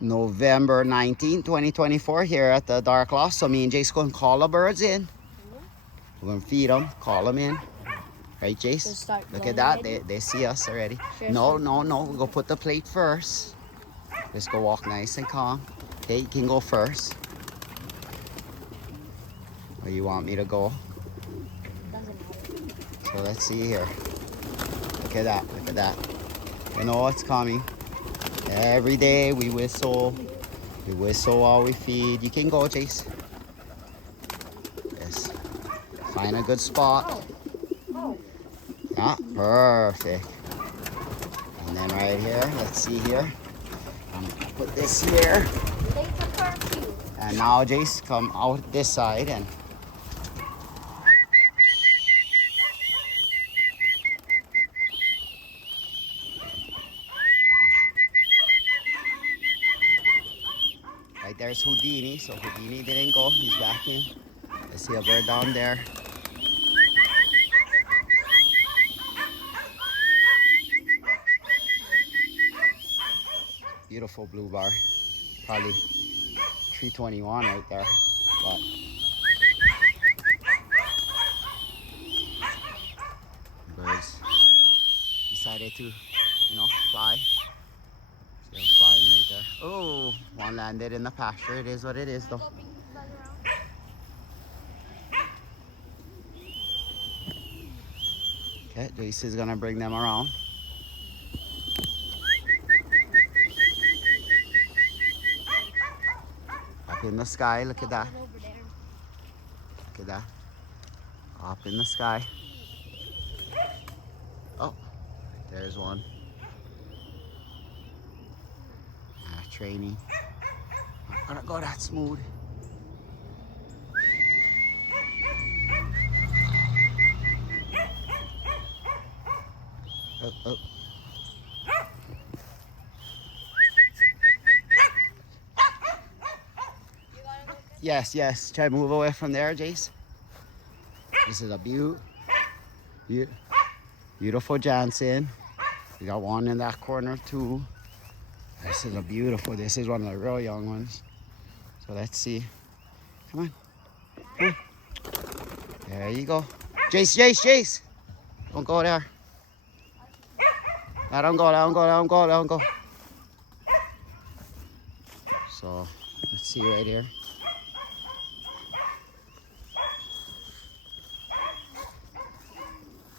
November 19, 2024 here at the Dark Loft. So me and Jace going to call the birds in. We're going to feed them, call them in. Right, Jace? Look at that. They see us already. No. We'll go put the plate first. Just go walk nice and calm. Okay, you can go first. Where you want me to go? So let's see here. Look at that. Look at that. You know what's coming. Every day we whistle. We whistle while we feed. You can go, Jace. Yes. Find a good spot. Yeah, perfect. And then right here, let's see here. I'm gonna put this here. And now Jace, come out this side and right there's Houdini. So Houdini didn't go, he's back in. I see a bird down there. Beautiful blue bar. Probably 321 right there. But birds decided to, fly. See them flying right there. Oh, one landed in the pasture. It is what it is though. Okay, Jace is gonna bring them around. Up in the sky, look at that. Look at that. Up in the sky. Oh, there's one. Training. Not gonna go that smooth. Oh. Yes. Try to move away from there, Jace. This is a beautiful Jansen. We got one in that corner too. This is this is one of the real young ones. So let's see. Come on. There you go. Jace. Don't go there. Let him go. So let's see right here.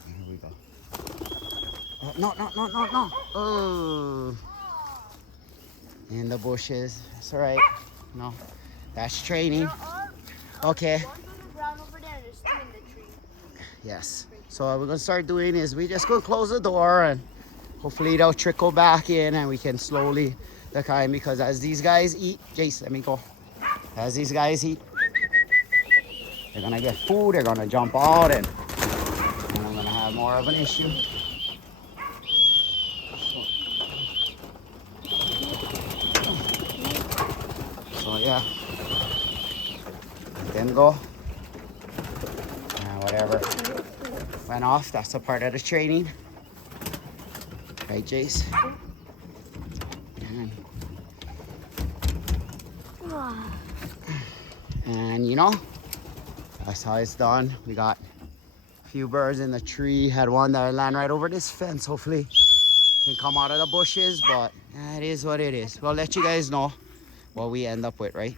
Here we go. Oh, no. Oh. In the bushes. It's all right. No, that's training. Okay. Yes. So what we're gonna start doing is we just gonna close the door and hopefully they'll trickle back in and we can slowly because as these guys eat, Jace, let me go. As these guys eat, they're gonna get food. They're gonna jump out and I'm gonna have more of an issue. So yeah, didn't go. Whatever went off, that's a part of the training. Right, Jace? And that's how it's done. We got a few birds in the tree. Had one that land right over this fence. Hopefully can come out of the bushes, but it is what it is. We'll let you guys know what we end up with, right?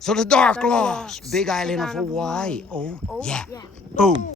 So the Dark Loft, Big Island of Hawaii. Oh, yeah. Boom.